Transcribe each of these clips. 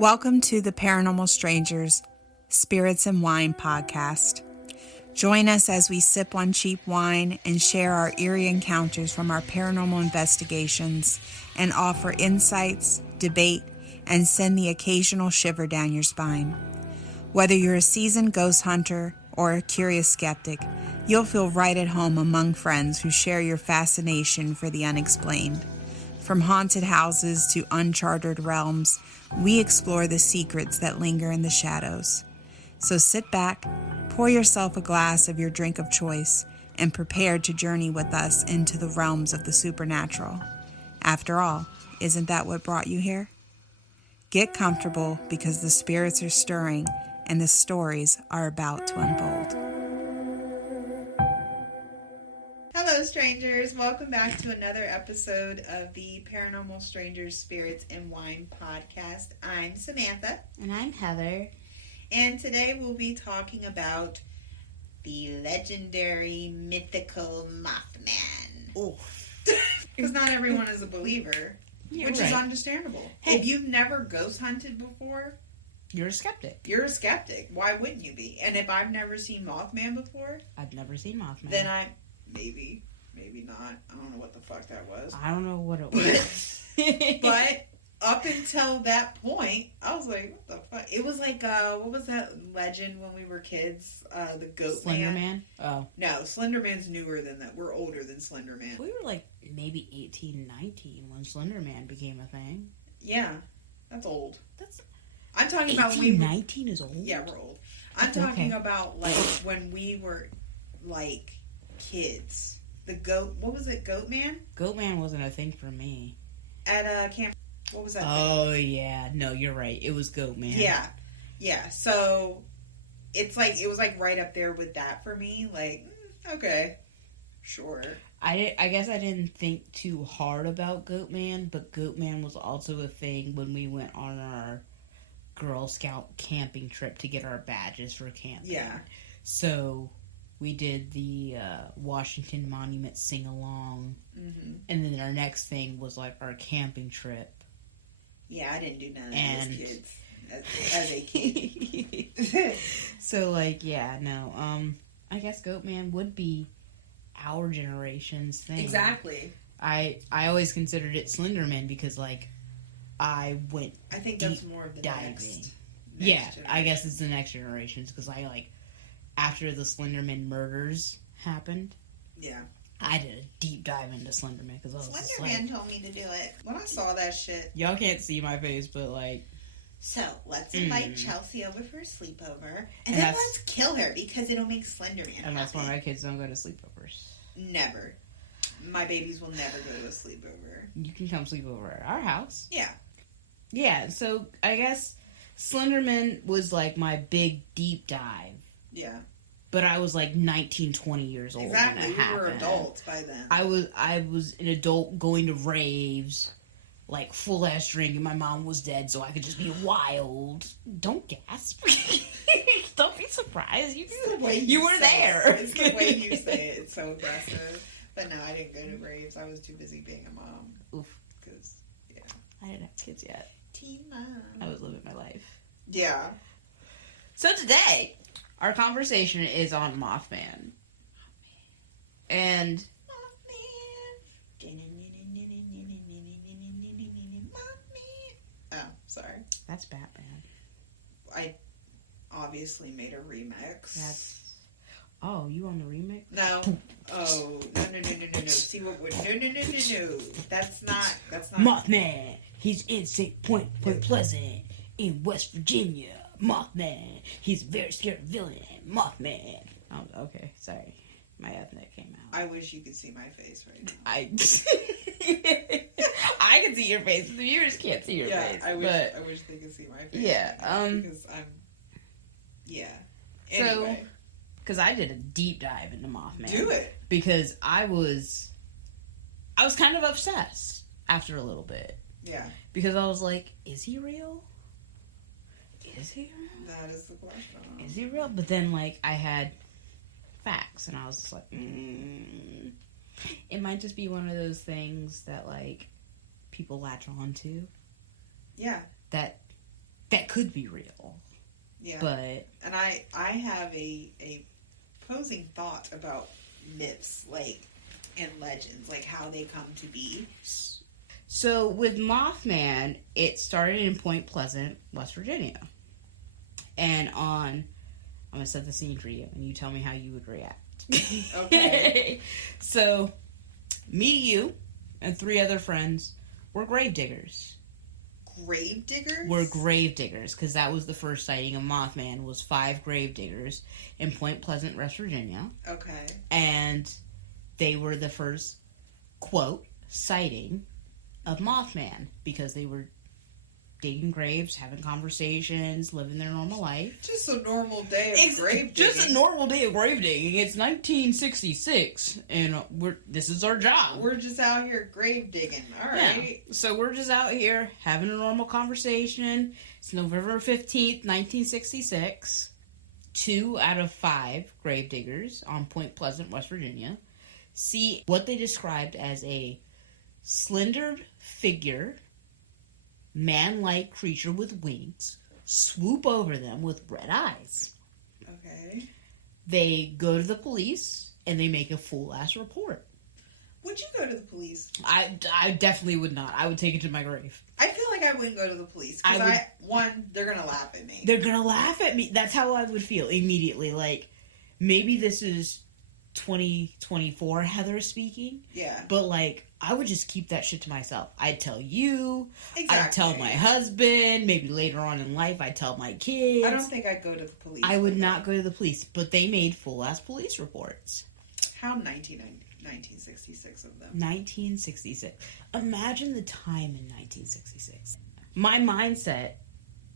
Welcome to the Paranormal Strangers Spirits and Wine podcast. Join us as we sip on cheap wine and share our eerie encounters from our paranormal investigations and offer insights, debate, and send the occasional shiver down your spine. Whether you're a seasoned ghost hunter or a curious skeptic, you'll feel right at home among friends who share your fascination for the unexplained. From haunted houses to uncharted realms, we explore the secrets that linger in the shadows. So sit back, pour yourself a glass of your drink of choice, and prepare to journey with us into the realms of the supernatural. After all, isn't that what brought you here? Get comfortable because the spirits are stirring and the stories are about to unfold. Hello, strangers. Welcome back to another episode of the Paranormal Strangers Spirits and Wine podcast. I'm Samantha. And I'm Heather. And today we'll be talking about the legendary, mythical Mothman. Oof. Because not everyone is a believer, which is understandable. Hey. If you've never ghost hunted before, you're a skeptic. You're a skeptic. Why wouldn't you be? And if I've never seen Mothman before, I've never seen Mothman. Then maybe not. I don't know what the fuck that was. I don't know what it was. But up until that point, I was like, what the fuck? It was like, what was that legend when we were kids? The goat Slender Man? Oh. No, Slender Man's newer than that. We're older than Slender Man. We were like maybe 18, 19 when Slender Man became a thing. Yeah. That's old. I'm talking about 19 is old? Yeah, we're old. I'm talking about like when we were like kids. The goat, what was it, Goat Man? Goat Man wasn't a thing for me. At camp, what was that Oh, thing? Yeah. No, you're right. It was Goat Man. Yeah. So, it was like right up there with that for me. Like, okay, sure. I guess I didn't think too hard about Goat Man, but Goat Man was also a thing when we went on our Girl Scout camping trip to get our badges for camping. Yeah. So we did the Washington Monument sing-along. Mm-hmm. And then our next thing was like our camping trip. Yeah, I didn't do none of that as kids. As a kid. So like, yeah, no. I guess Goat Man would be our generation's thing. Exactly. I always considered it Slender Man because like I think that's more of the next generation. I guess it's the next generations because I like after the Slenderman murders happened. Yeah. I did a deep dive into Slenderman because I was Slenderman told me to do it when I saw that shit. Y'all can't see my face, but like. So let's invite Chelsea over for a sleepover, and then let's kill her because it'll make Slenderman. And that's why my kids don't go to sleepovers. Never. My babies will never go to a sleepover. You can come sleep over at our house. Yeah. Yeah. So I guess Slenderman was like my big deep dive. Yeah. But I was like 19, 20 years old. Exactly. When it happened. You were adults by then. I was an adult going to raves, like full ass drinking. My mom was dead, so I could just be wild. Don't gasp. Don't be surprised. You were there. It's the way you say it. It's so aggressive. But no, I didn't go to raves. I was too busy being a mom. Oof. Because, yeah. I didn't have kids yet. Teen mom. I was living my life. Yeah. So today, our conversation is on Mothman. And oh, sorry. That's Batman. I obviously made a remix. Oh, you on the remix? No. Oh, no. See what we're no. That's not Mothman. He's in St. Point Pleasant in West Virginia. Mothman. He's a very scary villain. Mothman. Oh, okay. Sorry. My ethnic came out. I wish you could see my face right now. I can see your face. The viewers can't see your face. I wish they could see my face. Yeah. Right now because I'm. Yeah. Anyway. So, because I did a deep dive into Mothman. Do it. Because I was kind of obsessed after a little bit. Yeah. Because I was like, is he real? Is he real? That is the question. Is he real? But then, like, I had facts, and I was just like, it might just be one of those things that, like, people latch on to. Yeah. That that could be real. Yeah. But and I have a posing thought about myths, like, and legends, like how they come to be. So with Mothman, it started in Point Pleasant, West Virginia. And I'm going to set the scene for you, and you tell me how you would react. Okay. So, me, you, and 3 other friends were grave diggers. Grave diggers? We're grave diggers, because that was the first sighting of Mothman, was 5 grave diggers in Point Pleasant, West Virginia. Okay. And they were the first, quote, sighting of Mothman, because they were digging graves, having conversations, living their normal life. Just a normal day of grave digging. Just a normal day of grave digging. It's 1966, and this is our job. We're just out here grave digging. All right. Yeah. So we're just out here having a normal conversation. It's November 15th, 1966. 2 out of 5 grave diggers on Point Pleasant, West Virginia, see what they described as a slender figure, man-like creature with wings, swoop over them with red eyes. Okay. They go to the police, and they make a full-ass report. Would you go to the police? I definitely would not. I would take it to my grave. I feel like I wouldn't go to the police. Because one, they're going to laugh at me. They're going to laugh at me. That's how I would feel immediately. Like, maybe this is 2024 Heather speaking. Yeah. But, like, I would just keep that shit to myself. I'd tell you. Exactly. I'd tell my husband. Maybe later on in life, I'd tell my kids. I don't think I'd go to the police. I would not go to the police. But they made full-ass police reports. How 1966 of them? 1966. Imagine the time in 1966. My mindset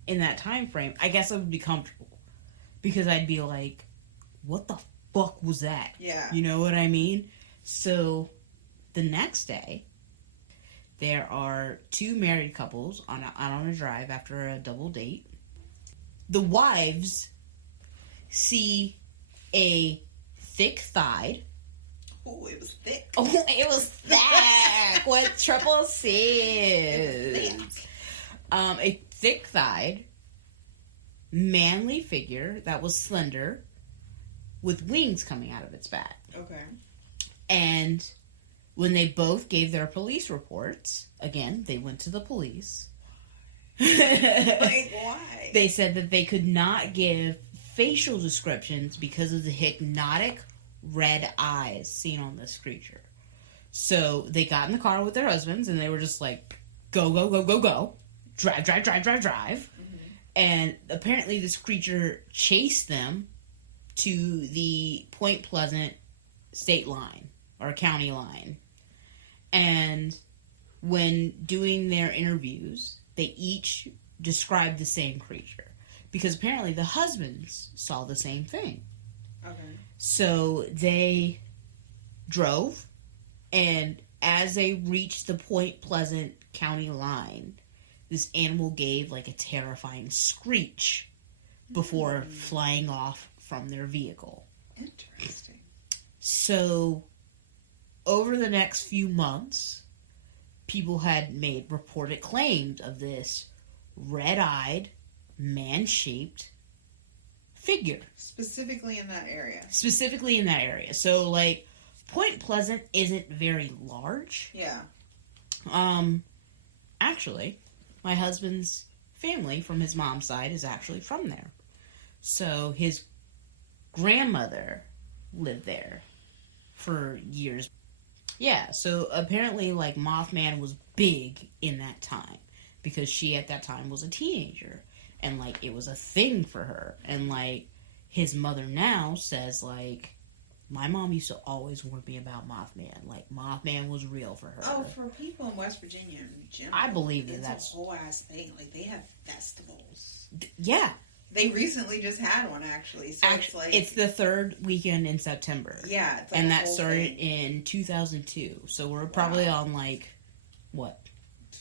in that time frame, I guess I would be comfortable. Because I'd be like, what the fuck was that? Yeah. You know what I mean? So the next day, there are 2 married couples on a drive after a double date. The wives see a thick-thighed. Oh, it was thick. Oh, it was thick with triple C's. A thick-thighed, manly figure that was slender with wings coming out of its back. Okay. And when they both gave their police reports, again, they went to the police. Like, why? They said that they could not give facial descriptions because of the hypnotic red eyes seen on this creature. So they got in the car with their husbands, and they were just like, go, go, go, go, go. Drive, drive, drive, drive, drive. Mm-hmm. And apparently this creature chased them to the Point Pleasant state line, or county line. And when doing their interviews, they each described the same creature. Because apparently the husbands saw the same thing. Okay. So they drove, and as they reached the Point Pleasant county line, this animal gave like a terrifying screech before flying off from their vehicle. Interesting. So over the next few months, people had made reported claims of this red-eyed, man-shaped figure. Specifically in that area. So, like, Point Pleasant isn't very large. Yeah. Actually, my husband's family from his mom's side is actually from there. So, his grandmother lived there for years. Yeah, so apparently, like, Mothman was big in that time. Because she, at that time, was a teenager. And, like, it was a thing for her. And, like, his mother now says, like, my mom used to always warn me about Mothman. Like, Mothman was real for her. Oh, for people in West Virginia in general. I believe it's that's a whole ass thing. Like, they have festivals. Yeah. They recently just had one, actually. So it's the 3rd weekend in September. Yeah. It's like and that started in 2002. So we're probably on, like, what?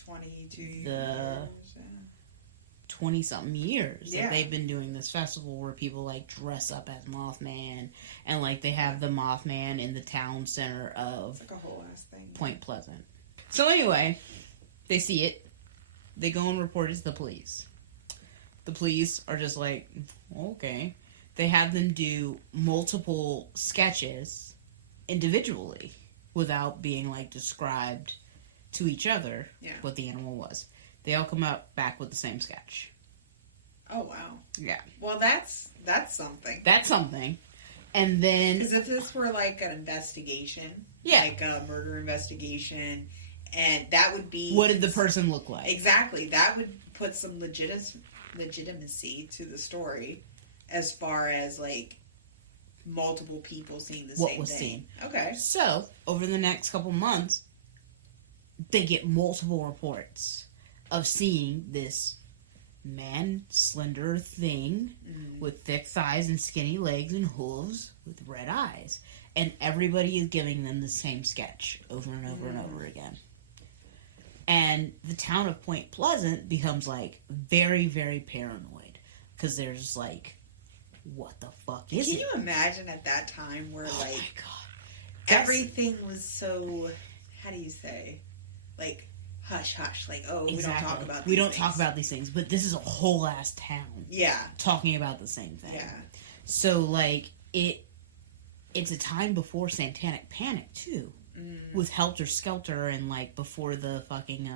22 years. 20-something years that they've been doing this festival where people, like, dress up as Mothman, and, like, they have the Mothman in the town center of like a whole ass thing. Point Pleasant. So anyway, they see it. They go and report it to the police. The police are just like, okay. They have them do multiple sketches individually without being, like, described to each other what the animal was. They all come up back with the same sketch. Oh, wow. Yeah. Well, that's something. That's something. And then... Because if this were, like, an investigation, like a murder investigation, and that would be... What did the person look like? Exactly. That would put some legitimacy to the story as far as, like, multiple people seeing the same thing. What was seen. Okay. So, over the next couple months, they get multiple reports of seeing this slender thing with thick thighs and skinny legs and hooves with red eyes. And everybody is giving them the same sketch over and over and over again. And the town of Point Pleasant becomes, like, very, very paranoid. Because they're just like, what the fuck is it? Can you imagine at that time where, like, my God. Everything was so, how do you say, like, hush hush, like, oh, exactly. We don't talk about these We don't talk about these things, but this is a whole ass town. Yeah. Talking about the same thing. Yeah. So, like, it's a time before Satanic Panic, too. With Helter Skelter and, like, before the fucking,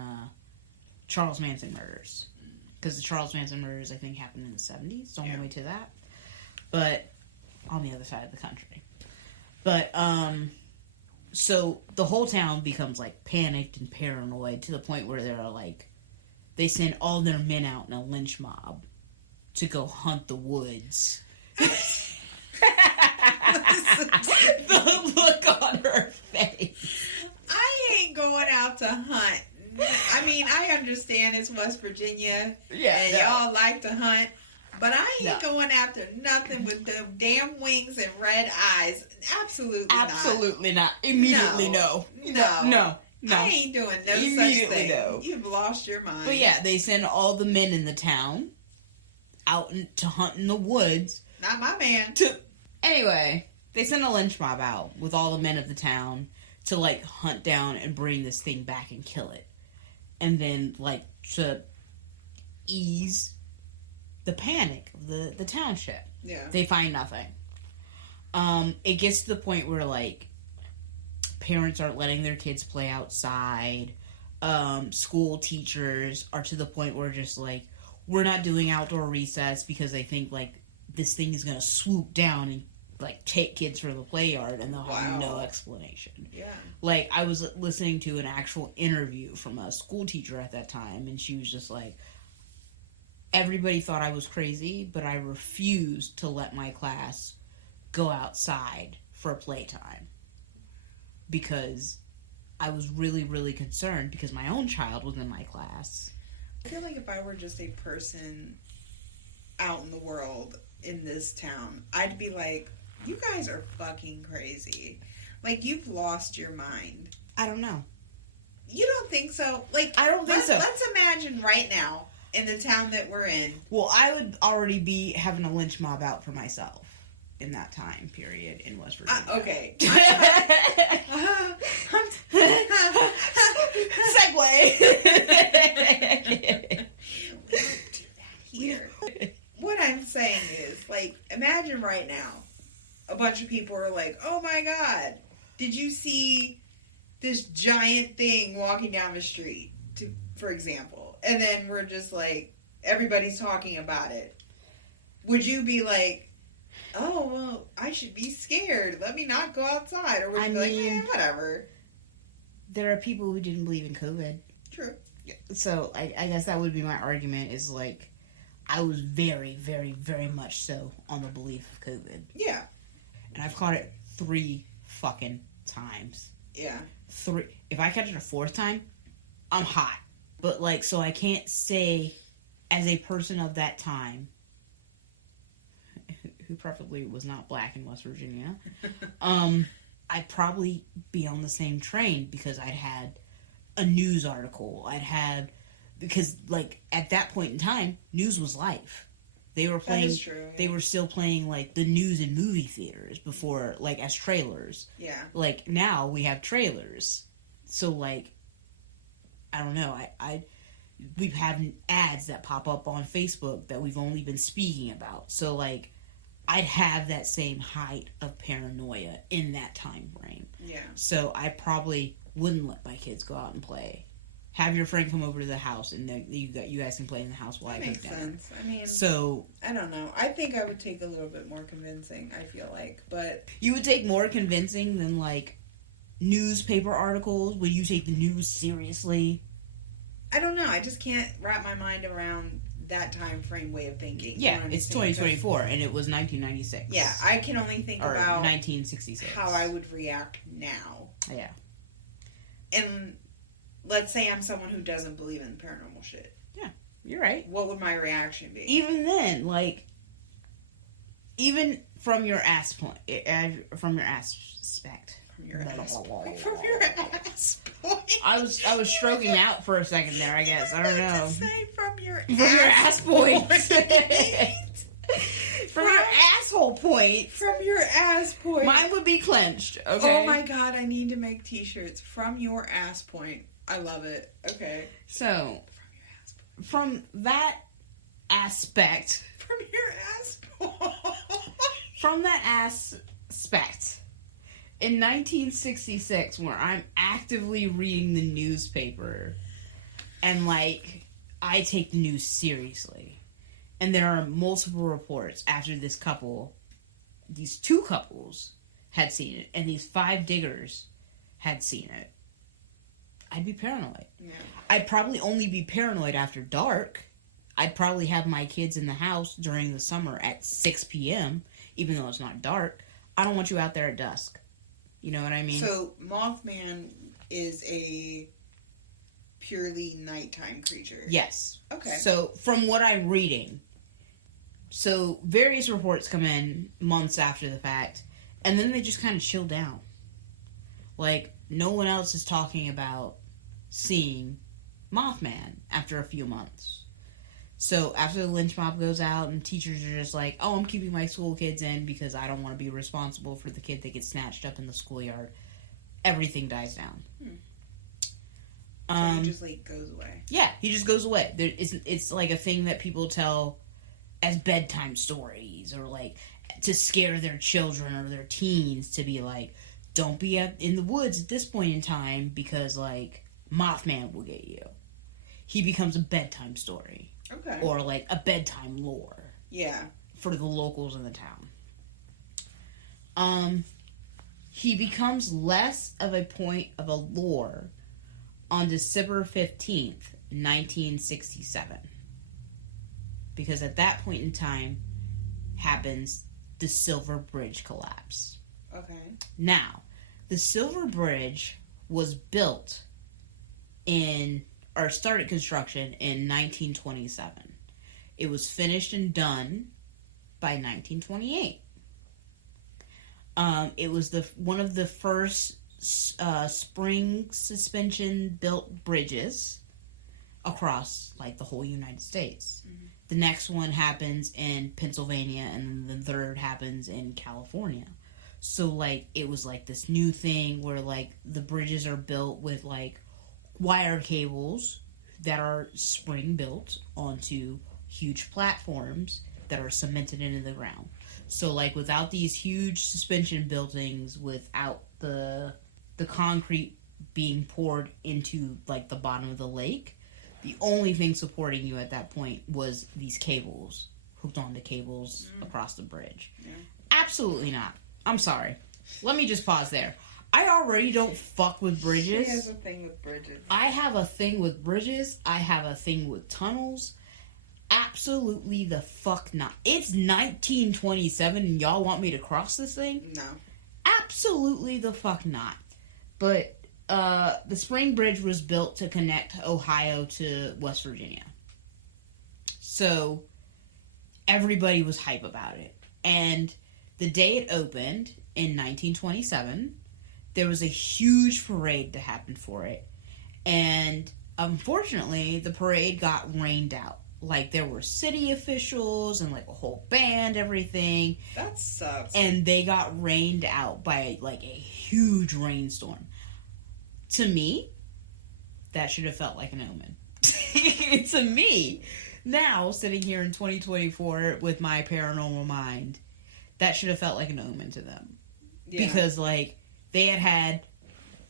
Charles Manson murders. Because the Charles Manson murders, I think, happened in the 70s, on the way to that. But, on the other side of the country. But, so, the whole town becomes, like, panicked and paranoid to the point where they're, like, they send all their men out in a lynch mob to go hunt the woods. The look on her face. I ain't going out to hunt. I mean, I understand it's West Virginia, and y'all like to hunt, but I ain't going after nothing with the damn wings and red eyes. Absolutely not. Immediately no. No. I ain't doing no such thing. No. You've lost your mind. But yeah, they send all the men in the town out to hunt in the woods. Not my man. Anyway, they send a lynch mob out with all the men of the town to, like, hunt down and bring this thing back and kill it. And then, like, to ease the panic of the township. Yeah. They find nothing. It gets to the point where, like, parents aren't letting their kids play outside. School teachers are to the point where just, like, we're not doing outdoor recess because they think, like, this thing is going to swoop down and, like, take kids from the play yard and they'll have no explanation. Yeah. Like, I was listening to an actual interview from a school teacher at that time, and she was just like, everybody thought I was crazy, but I refused to let my class go outside for playtime. Because I was really, really concerned because my own child was in my class. I feel like if I were just a person out in the world in this town, I'd be like, you guys are fucking crazy. Like, you've lost your mind. I don't know. You don't think so? Like, I don't think so. Let's imagine right now in the town that we're in. Well, I would already be having a lynch mob out for myself in that time period in West Virginia. Okay. Segue. We don't do that here. What I'm saying is, like, imagine right now, a bunch of people are like, oh my God, did you see this giant thing walking down the street, for example? And then we're just like, everybody's talking about it. Would you be like, oh, well, I should be scared. Let me not go outside. Or would you be like, yeah, whatever. There are people who didn't believe in COVID. True. So I guess that would be my argument is, like, I was very, very, very much so on the belief of COVID. Yeah. And I've caught it 3 fucking times. Yeah. 3. If I catch it a 4th time, I'm hot. But, like, so I can't say, as a person of that time, who preferably was not black in West Virginia, I'd probably be on the same train because I'd had a news article. Because, like, at that point in time, news was life. They were playing. That is true, yeah. They were still playing, like, the news in movie theaters before, like, as trailers. Yeah. Like, now we have trailers. So, like, I don't know. we've had ads that pop up on Facebook that we've only been speaking about. So, like, I'd have that same height of paranoia in that time frame. Yeah. So I probably wouldn't let my kids go out and play. Have your friend come over to the house, and then you guys can play in the house while I cook dinner. Makes sense. I mean, so I don't know. I think I would take a little bit more convincing. I feel like, but you would take more convincing than like newspaper articles. Would you take the news seriously? I don't know. I just can't wrap my mind around that time frame way of thinking. Yeah, you know it's 2024, and it was 1996. Yeah, I can only think or about 1966. How I would react now. Yeah. And let's say I'm someone who doesn't believe in paranormal shit. Yeah, you're right. What would my reaction be? Even then, like, even from your ass point, from your aspect. From your ass point. I was stroking out for a second there, I guess. I don't know. Say from your ass point. From your asshole point. From your ass point. Mine would be clenched, okay? Oh my god, I need to make t-shirts. From your ass point. I love it. Okay. So, from that aspect. From your ass point. From that aspect. In 1966, where I'm actively reading the newspaper, and, like, I take the news seriously. And there are multiple reports after these two couples had seen it, and these 5 diggers had seen it. I'd be paranoid. Yeah. I'd probably only be paranoid after dark. I'd probably have my kids in the house during the summer at 6 p.m., even though it's not dark. I don't want you out there at dusk. You know what I mean? So, Mothman is a purely nighttime creature. Yes. Okay. So, from what I'm reading, so various reports come in months after the fact, and then they just kind of chill down. Like, no one else is talking about seeing Mothman after a few months. So after the lynch mob goes out and teachers are just like, oh, I'm keeping my school kids in because I don't want to be responsible for the kid that gets snatched up in the schoolyard, everything dies down. So he just, like, goes away. Yeah, he just goes away. It's like a thing that people tell as bedtime stories, or like to scare their children or their teens, to be like, don't be in the woods at this point in time because, like, Mothman will get you. He becomes a bedtime story. Okay. Or, like, a bedtime lore. Yeah. For the locals in the town. He becomes less of a point of a lore on December 15th, 1967. Because at that point in time happens the Silver Bridge collapse. Okay. Now, the Silver Bridge was built started construction in 1927. It was finished and done by 1928. It was one of the first spring suspension built bridges across, like, the whole United States. Mm-hmm. The next one happens in Pennsylvania, and the third happens in California. So, like, it was, like, this new thing where, like, the bridges are built with, like, wire cables that are spring-built onto huge platforms that are cemented into the ground. So, like, without these huge suspension buildings, without the concrete being poured into, like, the bottom of the lake, the only thing supporting you at that point was these cables, hooked onto cables across the bridge. Yeah. Absolutely not. I'm sorry. Let me just pause there. I already don't fuck with bridges. She has a thing with bridges. I have a thing with bridges. I have a thing with tunnels. Absolutely the fuck not. It's 1927 and y'all want me to cross this thing? No. Absolutely the fuck not. But the Spring Bridge was built to connect Ohio to West Virginia. So everybody was hype about it. And the day it opened in 1927, there was a huge parade to happen for it. And unfortunately, the parade got rained out. Like, there were city officials and, like, a whole band, everything. That sucks. And they got rained out by, like, a huge rainstorm. To me, that should have felt like an omen. to me, now, sitting here in 2024 with my paranormal mind, that should have felt like an omen to them. Yeah. Because, like, they had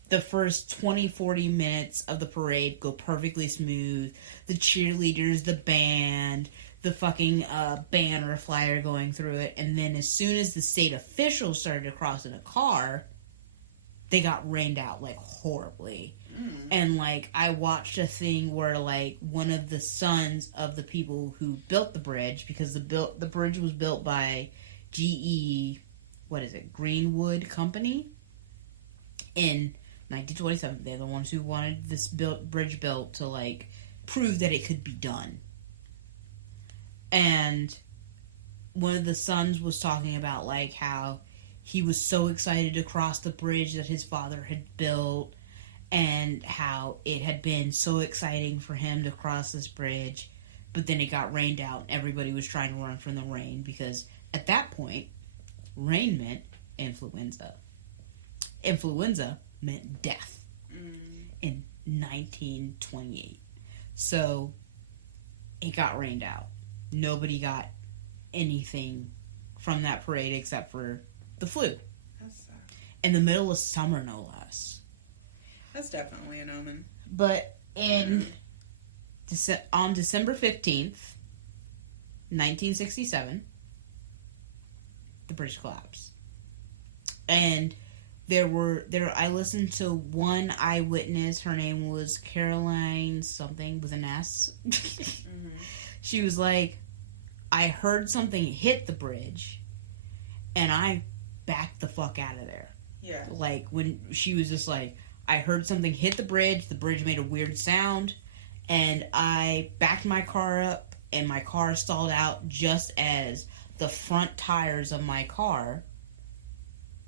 the first 20, 40 minutes of the parade go perfectly smooth. The cheerleaders, the band, the fucking banner flyer going through it. And then as soon as the state officials started to cross in a car, they got rained out, like, horribly. And, like, I watched a thing where, like, one of the sons of the people who built the bridge, because the bridge was built by GE, Greenwood Company, in 1927. They're the ones who wanted this bridge built to, like, prove that it could be done. And one of the sons was talking about, like, how he was so excited to cross the bridge that his father had built, and how it had been so exciting for him to cross this bridge, but then it got rained out, and everybody was trying to run from the rain, because at that point, rain meant influenza. Influenza meant death in 1928. So, it got rained out. Nobody got anything from that parade except for the flu. That's sad. In the middle of summer, no less. That's definitely an omen. But on December 15th, 1967, the bridge collapsed. And I listened to one eyewitness. Her name was Caroline something with an S. She was like, I heard something hit the bridge, and I backed the fuck out of there. Yeah. Like, when she was just like, I heard something hit the bridge made a weird sound, and I backed my car up, and my car stalled out just as the front tires of my car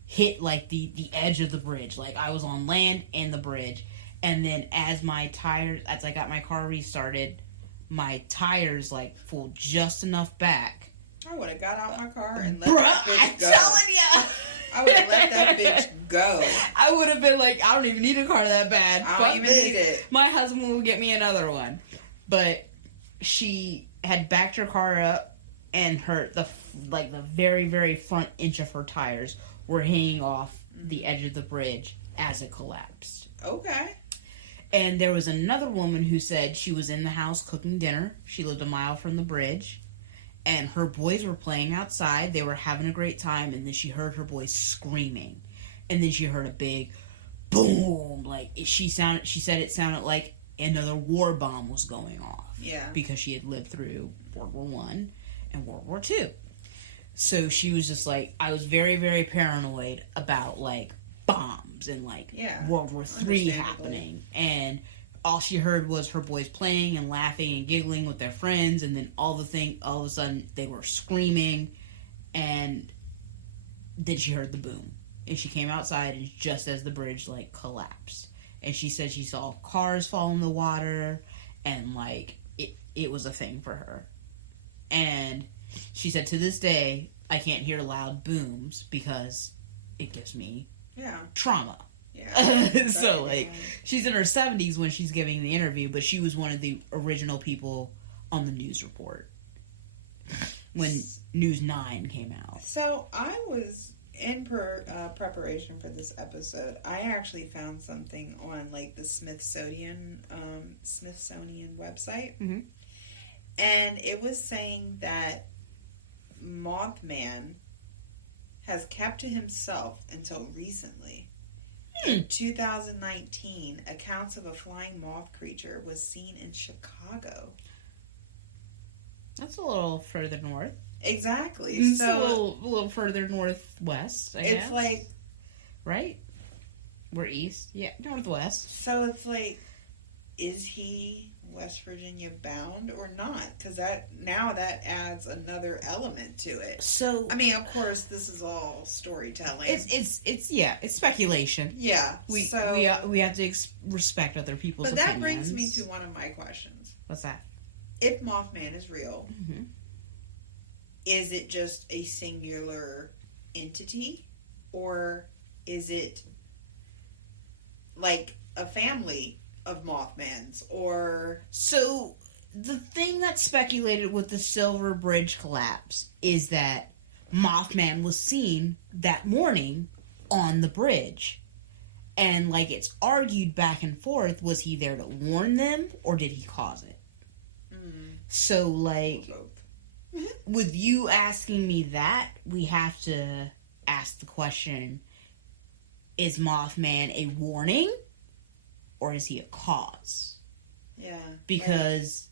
hit, like, the edge of the bridge. Like, I was on land and the bridge, and then as I got my car restarted, my tires, like, pulled just enough back. I would have got out my car and let that bitch go. I'm telling ya! I would have let that bitch go. I would have been like, I don't even need a car that bad. I don't even need it. My husband will get me another one. But she had backed her car up, and the very, very front inch of her tires were hanging off the edge of the bridge as it collapsed. Okay. And there was another woman who said she was in the house cooking dinner. She lived a mile from the bridge. And her boys were playing outside. They were having a great time. And then she heard her boys screaming. And then she heard a big boom. Like, she said it sounded like another war bomb was going off. Yeah. Because she had lived through World War I and World War II. So she was just like, I was very, very paranoid about, like, bombs and, like, World War III happening. And all she heard was her boys playing and laughing and giggling with their friends, and then all of a sudden they were screaming, and then she heard the boom, and she came outside, and just as the bridge, like, collapsed, and she said she saw cars fall in the water, and, like, it was a thing for her. And she said, to this day, I can't hear loud booms because it gives me trauma. Yeah. So, like, she's in her 70s when she's giving the interview, but she was one of the original people on the news report when News 9 came out. So, I was in preparation for this episode. I actually found something on, like, the Smithsonian website. Mm-hmm. And it was saying that Mothman has kept to himself until recently. In 2019, accounts of a flying moth creature was seen in Chicago. That's a little further north. Exactly. It's so a little further northwest, I guess. It's like... Right? We're east. Yeah, northwest. So it's like, is he West Virginia bound or not? Because that adds another element to it. So, I mean, of course, this is all storytelling. It's speculation. Yeah. We have to respect other people's opinions. But that brings me to one of my questions. What's that? If Mothman is real, is it just a singular entity, or is it like a family of Mothmans, or... So, the thing that's speculated with the Silver Bridge collapse is that Mothman was seen that morning on the bridge. And, like, it's argued back and forth, was he there to warn them, or did he cause it? So, like, with you asking me that, we have to ask the question, is Mothman a warning, or is he a cause? Yeah. Because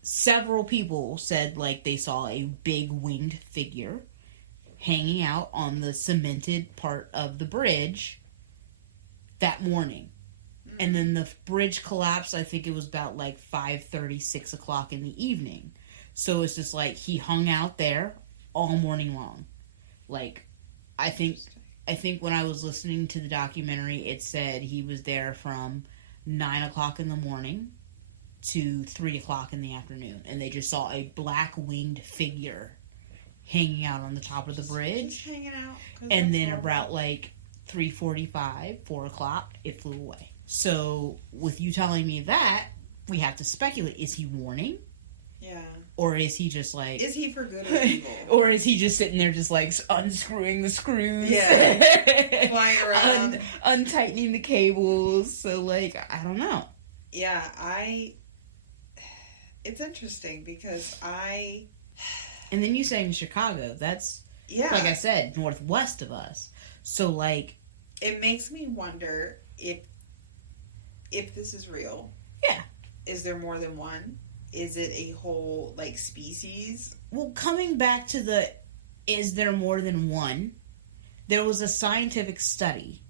several people said, like, they saw a big winged figure hanging out on the cemented part of the bridge that morning. And then the bridge collapsed, I think it was about, like, 5:30, 6 o'clock in the evening. So it's just, like, he hung out there all morning long. Like, I think when I was listening to the documentary, it said he was there from 9 o'clock in the morning to 3 o'clock in the afternoon. And they just saw a black winged figure hanging out on the top of the bridge. Just hanging out. And then about, like, 3:45, 4 o'clock, it flew away. So, with you telling me that, we have to speculate. Is he warning? Yeah. Or is he just like... Is he for good or evil? Or is he just sitting there just like unscrewing the screws? Yeah. Flying around. Untightening the cables. So, like, I don't know. Yeah, it's interesting because And then you saying Chicago. That's, yeah, like I said, northwest of us. So, like... It makes me wonder if this is real. Yeah. Is there more than one? Is it a whole, like, species? Well, coming back to is there more than one? There was a scientific study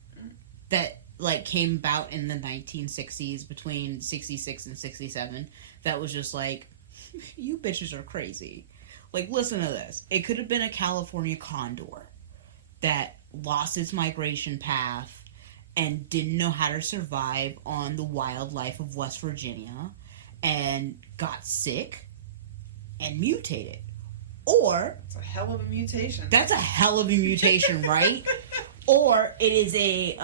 that, like, came about in the 1960s, between 66 and 67, that was just like, you bitches are crazy. Like, listen to this. It could have been a California condor that lost its migration path and didn't know how to survive on the wildlife of West Virginia and got sick and mutated. Or... It's a hell of a mutation. That's a hell of a mutation, right? Or it is a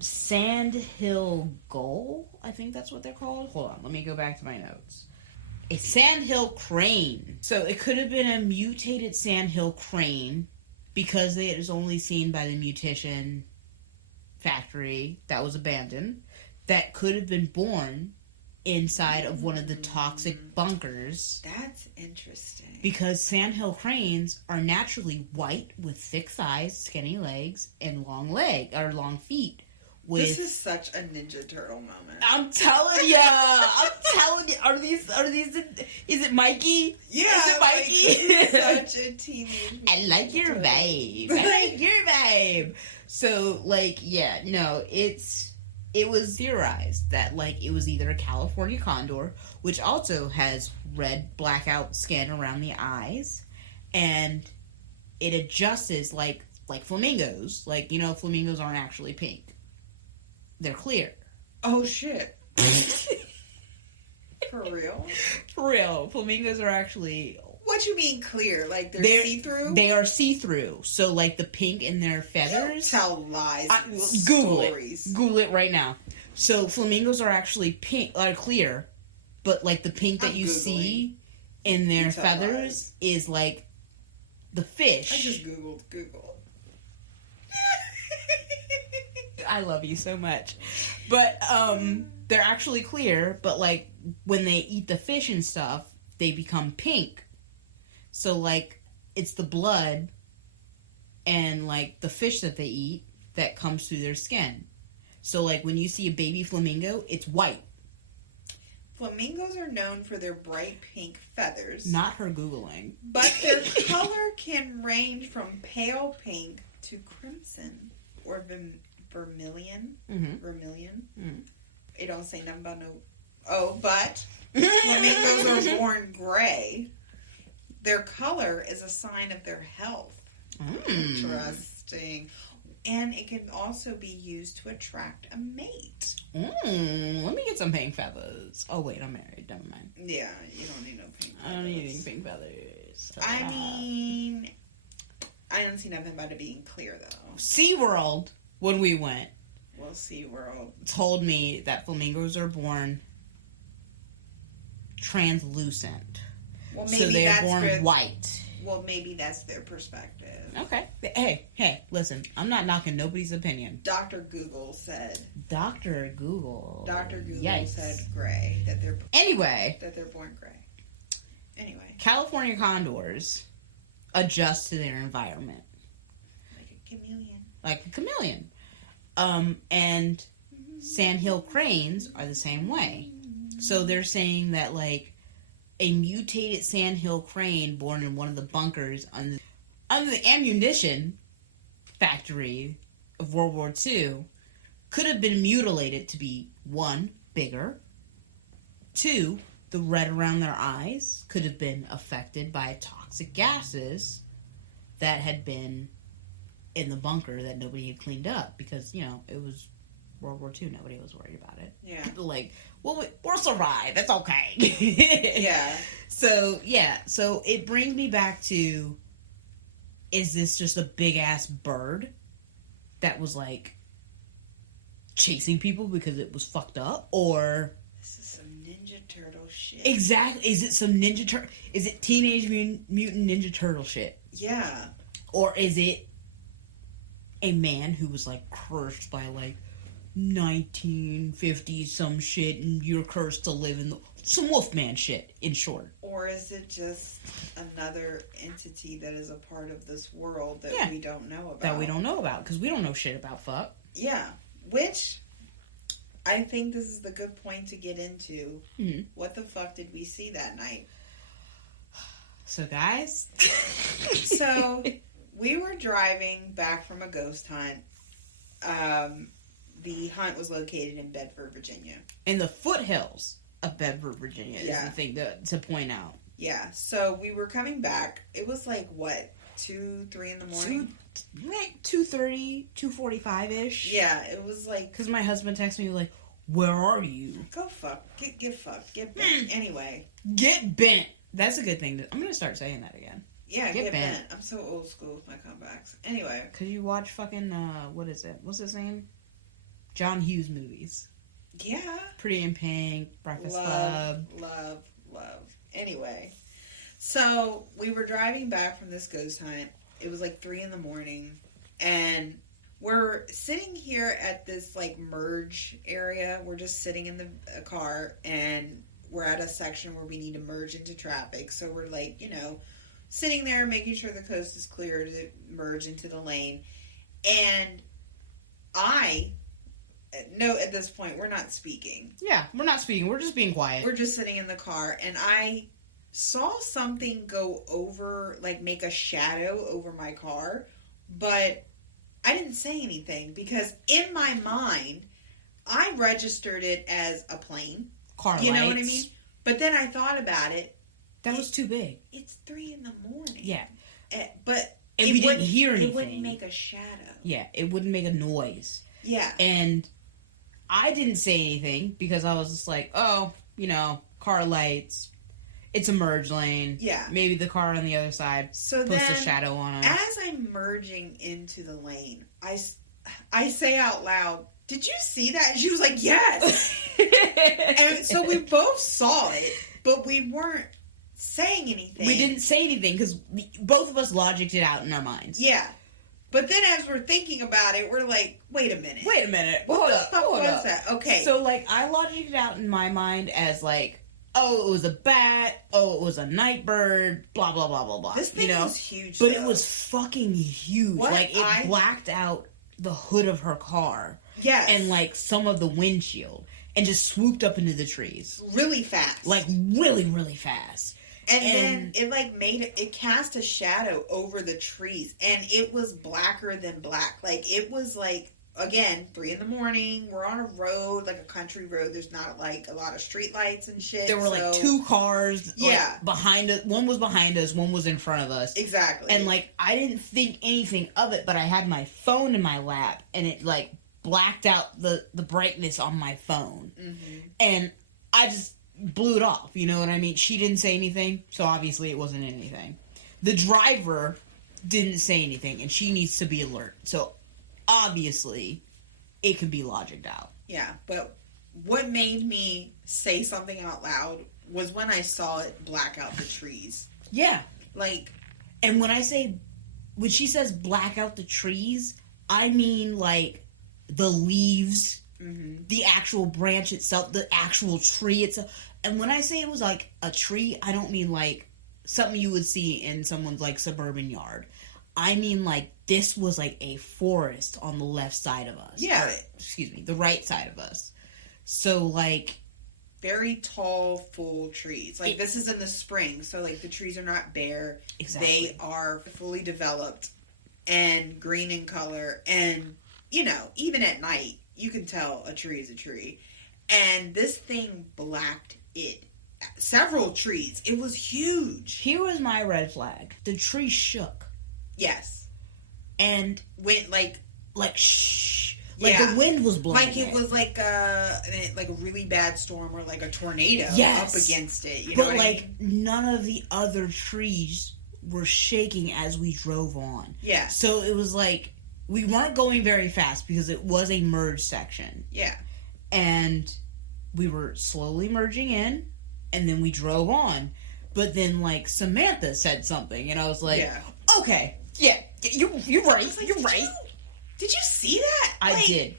sandhill gull. I think that's what they're called. Hold on, let me go back to my notes. A sandhill crane. So it could have been a mutated sandhill crane because it is only seen by the mutation factory that was abandoned. That could have been born inside of one of the toxic bunkers. That's interesting. Because sandhill cranes are naturally white with thick thighs, skinny legs, and long feet. This is such a Ninja Turtle moment. I'm telling ya. Are these? Is it Mikey? Yeah. Is it Mikey? Like, such a teenage. I like your vibe. I like your vibe. So, like, yeah, no, it was theorized that, like, it was either a California condor, which also has red blackout skin around the eyes, and it adjusts like flamingos. Like, you know, flamingos aren't actually pink. They're clear. Oh, shit. For real? For real. Flamingos are actually... What you mean clear? Like they're see-through? They are see-through. So, like, the pink in their feathers... Don't tell lies. Google it right now. So, flamingos are actually pink, are clear, but, like, the pink that you see in their feathers is, like, the fish. I just Googled Google. I love you so much. But, they're actually clear, but, like, when they eat the fish and stuff, they become pink. So, like, it's the blood and, like, the fish that they eat that comes through their skin. So, like, when you see a baby flamingo, it's white. Flamingos are known for their bright pink feathers. Not her Googling. But their color can range from pale pink to crimson or vermilion. Mm-hmm. Vermilion. Mm-hmm. It don't say nothing about no... Oh, but flamingos are born gray. Their color is a sign of their health. Interesting. And it can also be used to attract a mate. Let me get some pink feathers. Oh, wait, I'm married. Never mind. Yeah, you don't need no pink feathers. I don't need any pink feathers. I mean, I don't see nothing about it being clear, though. SeaWorld, when we went, We'll see world told me that flamingos are born translucent. Well, maybe so they're that's born white. Well, maybe that's their perspective. Okay. Hey, listen. I'm not knocking nobody's opinion. Dr. Google said. Dr. Google Yikes. Said gray. That they're born gray. Anyway. California condors adjust to their environment. Like a chameleon. And sandhill cranes are the same way. So they're saying that, like, a mutated sandhill crane born in one of the bunkers under the ammunition factory of World War II could have been mutilated to be, 1, bigger, 2, the red around their eyes could have been affected by toxic gases that had been in the bunker that nobody had cleaned up because, it was World War II. Nobody was worried about it. Yeah. People like, well, we'll survive. It's okay. Yeah. So it brings me back to, is this just a big-ass bird that was, like, chasing people because it was fucked up? Or... This is some Ninja Turtle shit. Exactly. Is it some Ninja Turtle... Is it Teenage Mutant Ninja Turtle shit? Yeah. Or is it a man who was, like, cursed by, like, 1950s some shit, and you're cursed to live in some Wolfman shit, in short? Or is it just another entity that is a part of this world that we don't know about? That we don't know about, because we don't know shit about fuck. Yeah. Which, I think this is the good point to get into. Mm-hmm. What the fuck did we see that night? So, guys... So, we were driving back from a ghost hunt. The hunt was located in Bedford, Virginia. In the foothills of Bedford, Virginia is the thing to point out. Yeah, so we were coming back. It was like, what, 2, 3 in the morning? 2:30, 2:45-ish. Yeah, it was like... Because my husband texted me, like, where are you? Go fuck. Get fucked. Get bent. Anyway. Get bent. That's a good thing. I'm going to start saying that again. Yeah, get bent. I'm so old school with my comebacks. Anyway. Because you watch fucking, what is it? What's his name? John Hughes movies. Yeah. Pretty in Pink, Breakfast Club. Love. Anyway. So, we were driving back from this ghost hunt. It was like 3 in the morning. And we're sitting here at this, like, merge area. We're just sitting in the car. And we're at a section where we need to merge into traffic. So, we're like, sitting there making sure the coast is clear to merge into the lane. And no, at this point, we're not speaking. Yeah, we're not speaking. We're just being quiet. We're just sitting in the car, and I saw something go over, like, make a shadow over my car, but I didn't say anything, because in my mind, I registered it as a plane. Car lights. You know what I mean? But then I thought about it. That was too big. It's 3 in the morning. Yeah. But and we didn't hear anything. It wouldn't make a shadow. Yeah, it wouldn't make a noise. Yeah. And I didn't say anything because I was just like, oh, car lights. It's a merge lane. Yeah. Maybe the car on the other side puts a shadow on us. As I'm merging into the lane, I say out loud, "Did you see that?" And she was like, "Yes." And so we both saw it, but we weren't saying anything. We didn't say anything because both of us logicked it out in our minds. Yeah. But then as we're thinking about it, we're like, wait a minute. What the fuck was that? Okay. So, like, I logicked it out in my mind as, like, oh, it was a bat, oh, it was a night bird, blah, blah, blah, blah, blah. This thing was huge, But it was fucking huge. It blacked out the hood of her car. Yes. And, like, some of the windshield. And just swooped up into the trees. Really fast. Like, really, really fast. And then it cast a shadow over the trees, and it was blacker than black. Like, it was like, again, 3 in the morning, we're on a road, like a country road, there's not like a lot of street lights and shit. There were like 2 cars behind us, one was behind us, one was in front of us. Exactly. And like, I didn't think anything of it, but I had my phone in my lap, and it like blacked out the brightness on my phone. Mm-hmm. And I just blew it off, you know what I mean? She didn't say anything, so obviously it wasn't anything. The driver didn't say anything, and she needs to be alert. So obviously it can be logicked out. Yeah, but what made me say something out loud was when I saw it black out the trees. Yeah. Like... And when she says black out the trees, I mean, like, the leaves, the actual branch itself, the actual tree itself. And when I say it was, like, a tree, I don't mean, like, something you would see in someone's, like, suburban yard. I mean, like, this was, like, a forest on the left side of us. Yeah. Or, excuse me, the right side of us. So, like... very tall, full trees. Like, this is in the spring, so, like, the trees are not bare. Exactly. They are fully developed and green in color. And, you know, even at night, you can tell a tree is a tree. And this thing blacked it. Several trees. It was huge. Here was my red flag. The tree shook. Yes. And went, like shh. Like, the wind was blowing like it was like a really bad storm or like a tornado up against it. You know but what like, I mean? none of the other trees were shaking as we drove on. Yeah. So it was like, we weren't going very fast because it was a merge section. Yeah. And we were slowly merging in, and then we drove on. But then, like, Samantha said something, and I was like, okay, yeah, you're right, like, you're right. Did you see that? I did.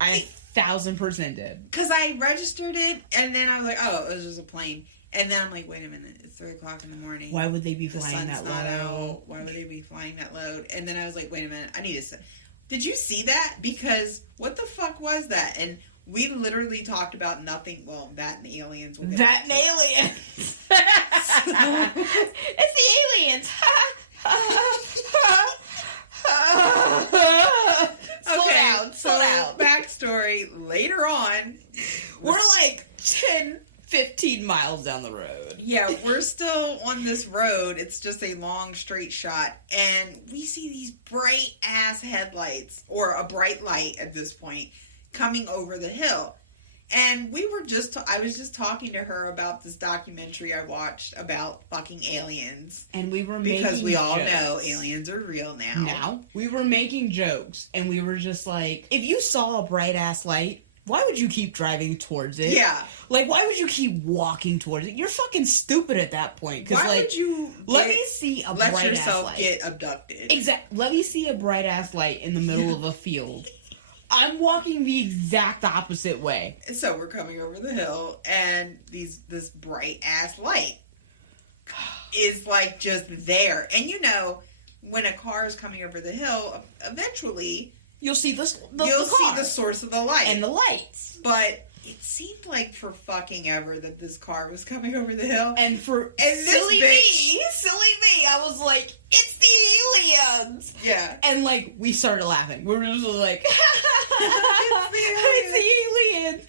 I 1,000% did. Because I registered it, and then I was like, oh, it was just a plane. And then I'm like, wait a minute, it's 3 o'clock in the morning. Why would they be the flying sun's that not low? out. Why would they be flying that low? And then I was like, wait a minute, I need to... Did you see that? Because what the fuck was that? And we literally talked about nothing. Well, that and aliens. That and aliens. It's the aliens. Slow down. Backstory, later on... We're like 10, 15 miles down the road. Yeah, we're still on this road. It's just a long, straight shot. And we see these bright-ass headlights, or a bright light at this point, coming over the hill. And we were I was just talking to her about this documentary I watched about fucking aliens. And we were making because we all jokes. Know aliens are real now. We were making jokes, and we were just like, if you saw a bright-ass light, why would you keep driving towards it? Yeah. Like, why would you keep walking towards it? You're fucking stupid at that point. Why would you let me see a bright-ass light. Let yourself get abducted. Exactly. Let me see a bright-ass light in the middle of a field. I'm walking the exact opposite way. So we're coming over the hill, and this bright-ass light is, like, just there. And, you know, when a car is coming over the hill, eventually... You'll see the see the source of the light. And the lights. But it seemed like for fucking ever that this car was coming over the hill. And silly me, I was like, it's the aliens! Yeah. And, like, we started laughing. We were just like, it's the aliens!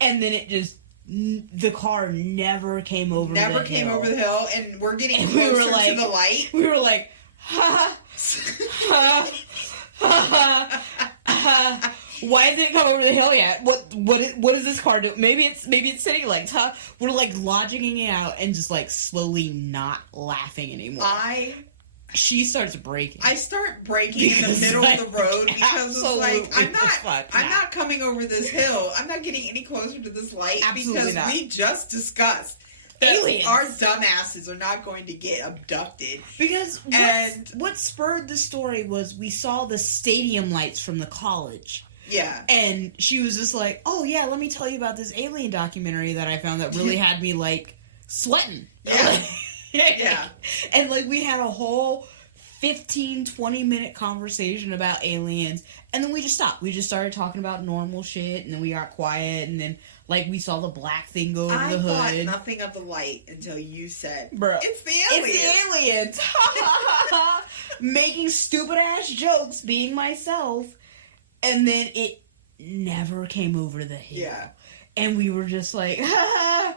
And then it just, the car never came over the hill. Never came over the hill, and we're getting closer to the light. We were like, why didn't it come over the hill yet? What is this car doing? Maybe it's city lights, huh? We're like logicking it out and just like slowly not laughing anymore. She starts braking. I start braking in the middle of the road because it's like I'm not coming over this hill. I'm not getting any closer to this light because we just discussed aliens. Our dumbasses are not going to get abducted. Because what spurred the story was we saw the stadium lights from the college. Yeah. And she was just like, oh yeah, let me tell you about this alien documentary that I found that really had me like sweating. Yeah. Yeah. And like we had a whole 15-20 minute conversation about aliens, and then we just stopped. We just started talking about normal shit, and then we got quiet, and then like we saw the black thing go over the hood. I thought nothing of the light until you said, "Bruh, it's the aliens." It's the aliens. Making stupid ass jokes, being myself, and then it never came over the hill. Yeah. And we were just like, yeah.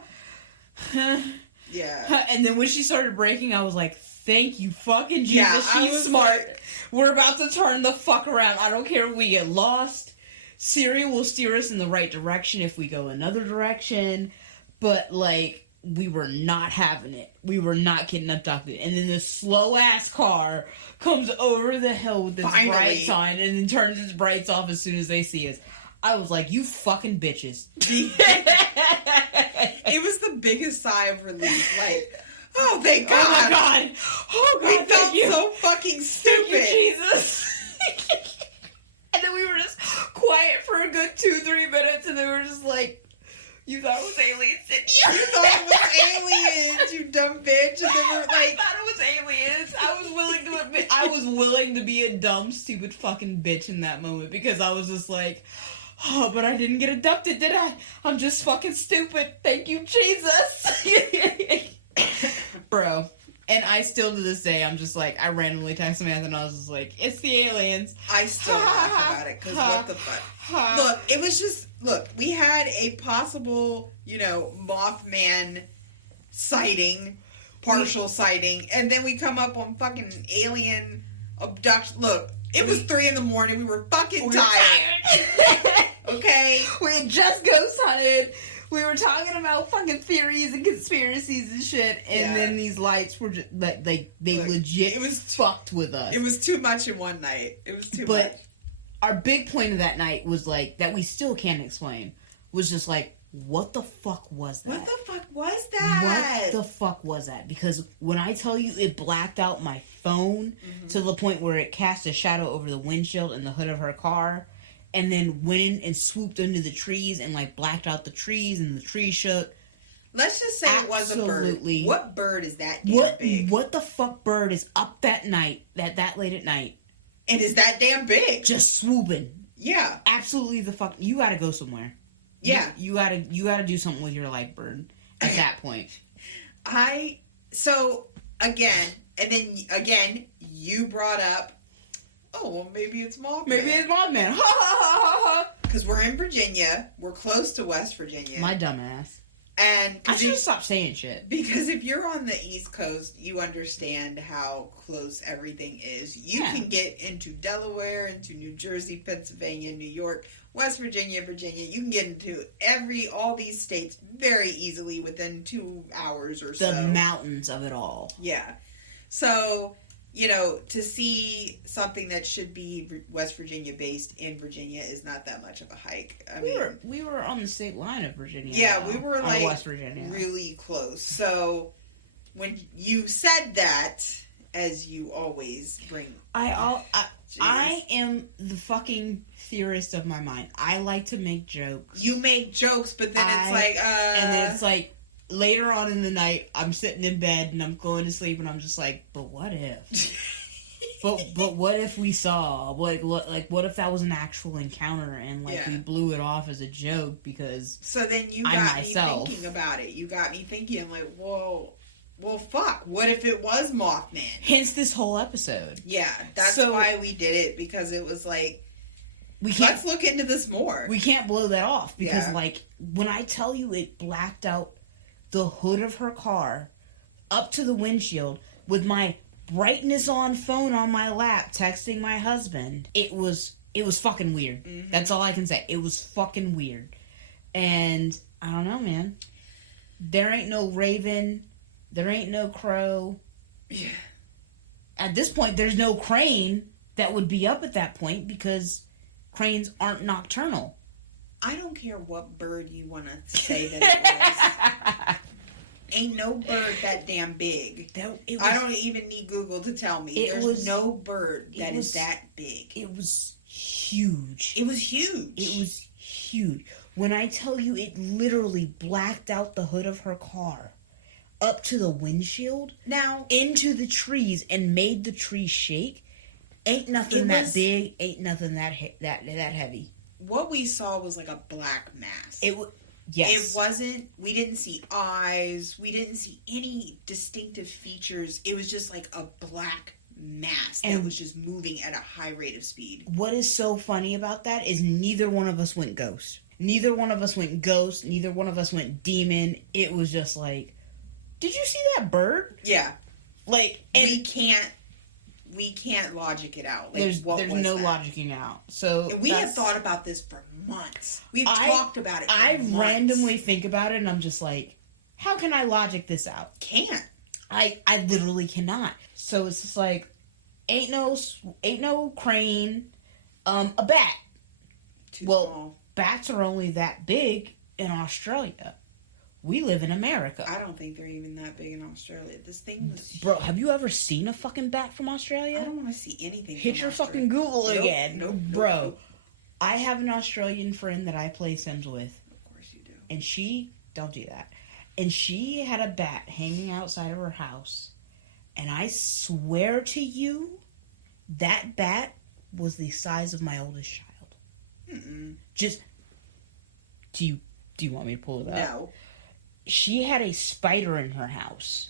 And then when she started braking, I was like, thank you fucking Jesus, she's smart. Like, we're about to turn the fuck around. I don't care if we get lost. Siri will steer us in the right direction if we go another direction. But, like, we were not having it. We were not getting abducted. And then this slow-ass car comes over the hill with its brights on and then turns its brights off as soon as they see us. I was like, you fucking bitches. It was the biggest sigh of relief. Like, oh, thank God. Oh, my God. Oh, God, we felt so fucking stupid. Thank you, Jesus. And then we were just quiet for a good 2-3 minutes, and then we were just like, you thought it was aliens, didn't you? You thought it was aliens, you dumb bitch. And then we're like, I thought it was aliens. I was willing to admit, I was willing to be a dumb, stupid fucking bitch in that moment, because I was just like, oh, but I didn't get abducted, did I? I'm just fucking stupid. Thank you, Jesus. Bro. And I still, to this day, I'm just like, I randomly text Samantha and I was just like, it's the aliens. I still laugh about it, because what the fuck? Look, it was just, we had a possible, Mothman sighting, partial sighting, and then we come up on fucking alien abduction. Look, it was 3 a.m. We were fucking tired. Okay? We had just ghost hunted. We were talking about fucking theories and conspiracies and shit, and then these lights were just, they legit fucked with us. It was too much in one night. It was too much. But our big point of that night was, like, that we still can't explain, was just like, what the fuck was that? What the fuck was that? What the fuck was that? Because when I tell you it blacked out my phone to the point where it cast a shadow over the windshield and the hood of her car, and then went in and swooped into the trees and, like, blacked out the trees and the trees shook. Let's just say it was a bird. What bird is that damn big? What the fuck bird is up that night, that late at night? And is that damn big? Just swooping. Yeah. Absolutely the fuck. You gotta go somewhere. Yeah. You gotta do something with your life, bird, at that point. So, again, and then again, you brought up, oh, well, maybe it's Mothman. Maybe it's Mothman. Ha ha ha ha ha. Because we're in Virginia. We're close to West Virginia. My dumbass. And I should stop saying shit. Because if you're on the East Coast, you understand how close everything is. You can get into Delaware, into New Jersey, Pennsylvania, New York, West Virginia, Virginia. You can get into all these states very easily within 2 hours or so. The mountains of it all. Yeah. So, to see something that should be West Virginia based in Virginia is not that much of a hike. We were on the state line of Virginia. Yeah, we were like West Virginia. Really close. So when you said that, as you always bring, I am the fucking theorist of my mind. I like to make jokes. You make jokes, but then and then it's like, later on in the night, I'm sitting in bed and I'm going to sleep and I'm just like, but what if? but what if we saw? What if that was an actual encounter and we blew it off as a joke because so then you got me thinking about it. You got me thinking. I'm like, well, fuck. What if it was Mothman? Hence this whole episode. Yeah, that's why we did it, because it was like, let's look into this more. We can't blow that off because when I tell you it blacked out the hood of her car up to the windshield with my brightness on phone on my lap texting my husband, it was fucking weird. Mm-hmm. That's all I can say. It was fucking weird. And I don't know, man. There ain't no raven. There ain't no crow. Yeah. At this point, there's no crane that would be up at that point because cranes aren't nocturnal. I don't care what bird you want to say that it was. Ain't no bird that damn big. I don't even need Google to tell me. There's no bird that is that big. It was huge. It was huge. It was huge. When I tell you it literally blacked out the hood of her car up to the windshield, now into the trees and made the trees shake, ain't nothing that big, ain't nothing that heavy. What we saw was like a black mass. Yes. It wasn't, we didn't see eyes, we didn't see any distinctive features. It was just like a black mass that was just moving at a high rate of speed. What is so funny about that is neither one of us went ghost. Neither one of us went ghost. Neither one of us went demon. It was just like, did you see that bird? Yeah. Like, and we can't logic it out. Like, there's no logicking out. So and we have thought about this for months. We've talked about it for months. Randomly think about it and I'm just like, How can I logic this out? Can't. I literally cannot. So it's just like, ain't no crane, a bat. Too small. Bats are only that big in Australia. We live in America. I don't think they're even that big in Australia. This thing was... Bro, have you ever seen a fucking bat from Australia? I don't want to see anything Hit your Australia. fucking Google again. Nope. Bro, I have an Australian friend that I play Sims with. Of course you do. And she... Don't do that. And she had a bat hanging outside of her house. And I swear to you, that bat was the size of my oldest child. Just... Do you want me to pull it up? No. She had a spider in her house.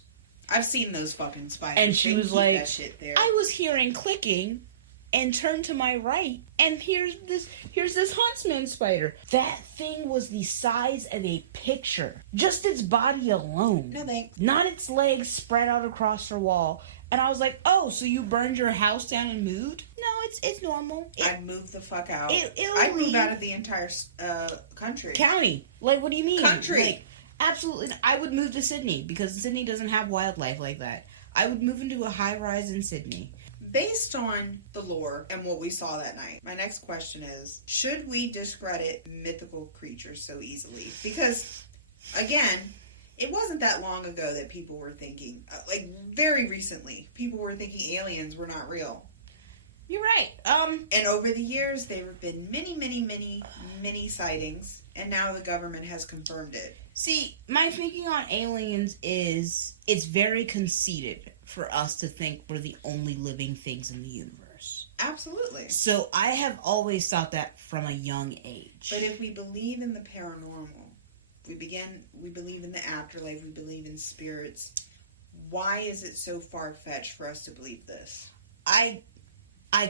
I've seen those fucking spiders. And she They was keep like, that shit there. I was hearing clicking and turned to my right, and here's this huntsman spider. That thing was the size of a picture. Just its body alone. No thanks. Not its legs spread out across her wall. And I was like, oh, so you burned your house down and moved? No, it's normal. I'd move the fuck out. It'll I'd move leave. out of the entire country. County. Like, what do you mean? Country. Like, absolutely. I would move to Sydney because Sydney doesn't have wildlife like that. I would move into a high-rise in Sydney. Based on the lore and what we saw that night, my next question is, should we discredit mythical creatures so easily? Because, again, it wasn't that long ago that people were thinking, like, very recently, people were thinking aliens were not real. You're right. And over the years, there have been many sightings, and now the government has confirmed it. See, my thinking on aliens is it's very conceited for us to think we're the only living things in the universe. Absolutely. So I have always thought that from a young age. But if we believe in the paranormal, we believe in the afterlife, we believe in spirits, why is it so far-fetched for us to believe this? I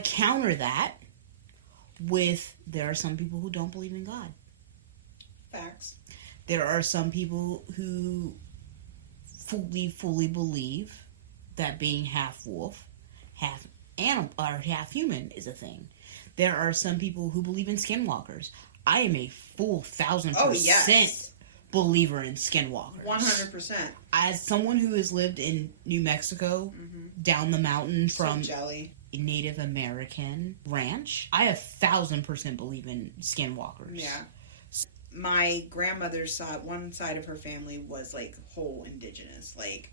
counter that with there are some people who don't believe in God. Facts. There are some people who fully believe that being half wolf, half animal, or half human is a thing. There are some people who believe in skinwalkers. I am a full 1,000% believer in skinwalkers. 100%. As someone who has lived in New Mexico, down the mountain from jelly. a Native American ranch, I 1,000% believe in skinwalkers. Yeah. My grandmother's side, one side of her family was like whole indigenous, like,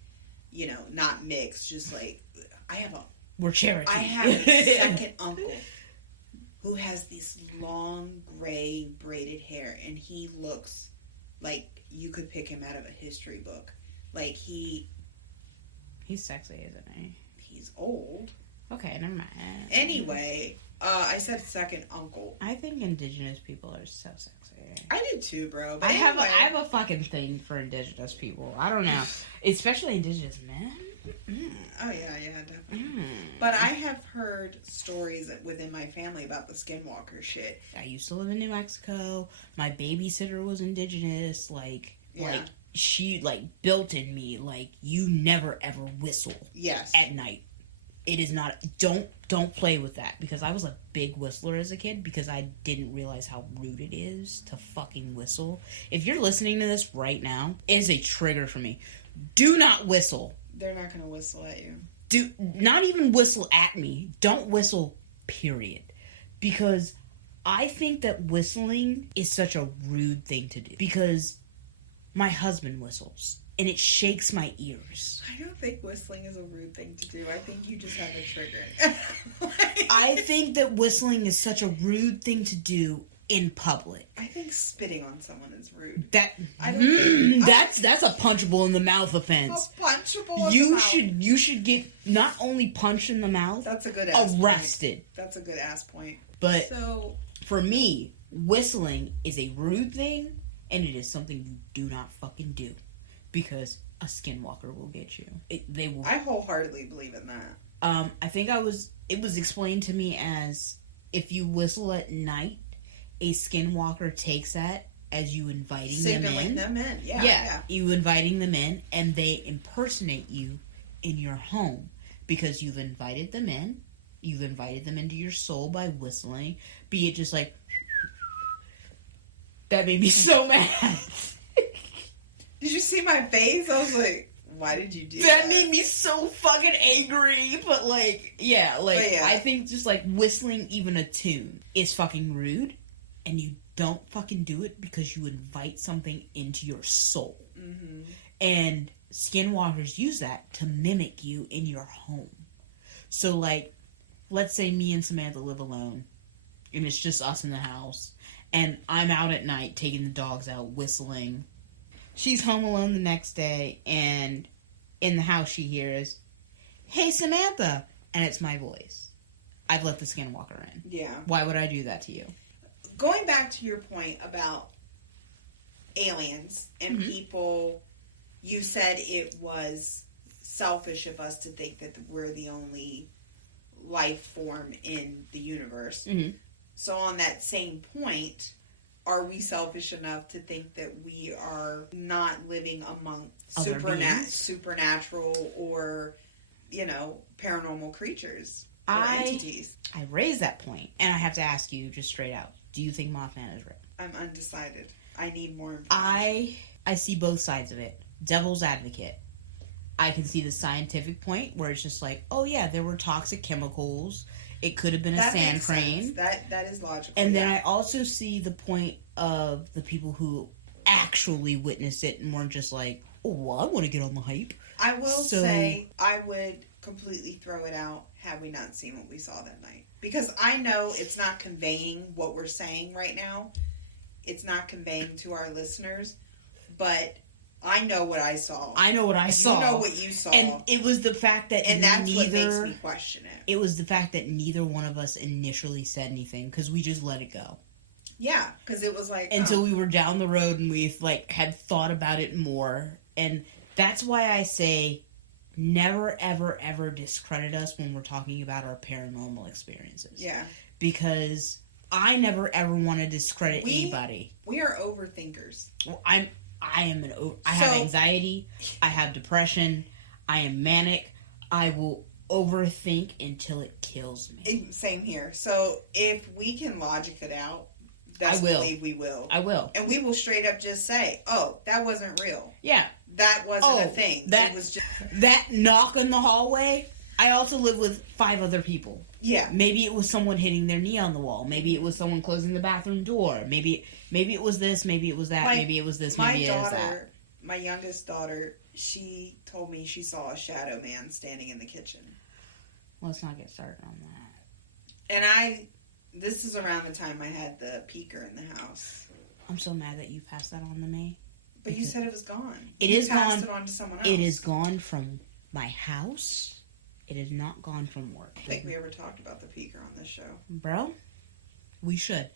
you know, not mixed, just like, We're Cherokee. I have a second uncle who has this long gray braided hair, and he looks like you could pick him out of a history book. Like he's sexy, isn't he? He's old. Okay, never mind. Anyway, I said second uncle. I think indigenous people are so sexy. I do too, bro. But I anyway. have a fucking thing for indigenous people. I don't know, especially indigenous men. Oh yeah, definitely. But I have heard stories within my family about the skinwalker shit. I used to live in New Mexico. My babysitter was indigenous. Like she built in me like you never ever whistle. Yes. At night. It is not. Don't play with that, because I was a big whistler as a kid because I didn't realize how rude it is to fucking whistle. If you're listening to this right now, it is a trigger for me. Do not whistle. They're not gonna whistle at you. Do not even whistle at me. Don't whistle, period. Because I think that whistling is such a rude thing to do. Because my husband whistles, and it shakes my ears. I don't think whistling is a rude thing to do. I think you just have a trigger. I think that whistling is such a rude thing to do in public. I think spitting on someone is rude. That's a punchable in the mouth offense. A punchable in the mouth. You should get not only punched in the mouth, that's a good ass arrested. Point. That's a good ass point. But so for me, whistling is a rude thing, and it is something you do not fucking do, because a skinwalker will get you. They will. I wholeheartedly believe in that. I think it was explained to me as if you whistle at night, a skinwalker takes that as you inviting Signaling them in. Yeah. You inviting them in, and they impersonate you in your home because you've invited them in. You've invited them into your soul by whistling. Be it just like that made me so mad. Did you see my face? I was like, why did you do That that? made me so fucking angry. But like, yeah, I think just like whistling even a tune is fucking rude, and you don't fucking do it because you invite something into your soul. Mm-hmm. And skinwalkers use that to mimic you in your home. So like, let's say me and Samantha live alone, and it's just us in the house, and I'm out at night taking the dogs out whistling. She's home alone the next day, and in the house she hears, "Hey, Samantha," and it's my voice. I've let the skinwalker in. Yeah. Why would I do that to you? Going back to your point about aliens and people, you said it was selfish of us to think that we're the only life form in the universe. Mm-hmm. So on that same point, are we selfish enough to think that we are not living among supernatural or, paranormal creatures or entities? I raise that point, and I have to ask you just straight out. Do you think Mothman is real? I'm undecided. I need more information. I see both sides of it. Devil's advocate. I can see the scientific point where it's just like, oh yeah, there were toxic chemicals. It could have been a sand crane. That is logical. And then I also see the point of the people who actually witnessed it and weren't just like, oh, well, I want to get on the hype. I will say I would completely throw it out had we not seen what we saw that night. Because I know it's not conveying what we're saying right now. It's not conveying to our listeners. But I know what I saw. I know what I saw. You know what you saw. And it was the fact that that's what makes me question it. It was the fact that neither one of us initially said anything because we just let it go. Yeah, because it was like... Until we were down the road and we had thought about it more. And that's why I say never, ever, ever discredit us when we're talking about our paranormal experiences. Yeah. Because I never, ever want to discredit anybody. We are overthinkers. Well, I have anxiety. I have depression. I am manic. I will overthink until it kills me. Same here. So if we can logic it out, best believe we will. I will. And we will straight up just say, oh, that wasn't real. Yeah. That wasn't a thing. It was just... That knock in the hallway, I also live with 5 other people. Yeah. Maybe it was someone hitting their knee on the wall. Maybe it was someone closing the bathroom door. Maybe it was this. Maybe it was that. Maybe it was this. Maybe it was that. My youngest daughter, she told me she saw a shadow man standing in the kitchen. Let's not get started on that. And this is around the time I had the peeker in the house. I'm so mad that you passed that on to me. But you said it was gone. You passed it on to someone else. It is gone from my house. It is not gone from work. I think we ever talked about the peeker on this show. Bro, we should.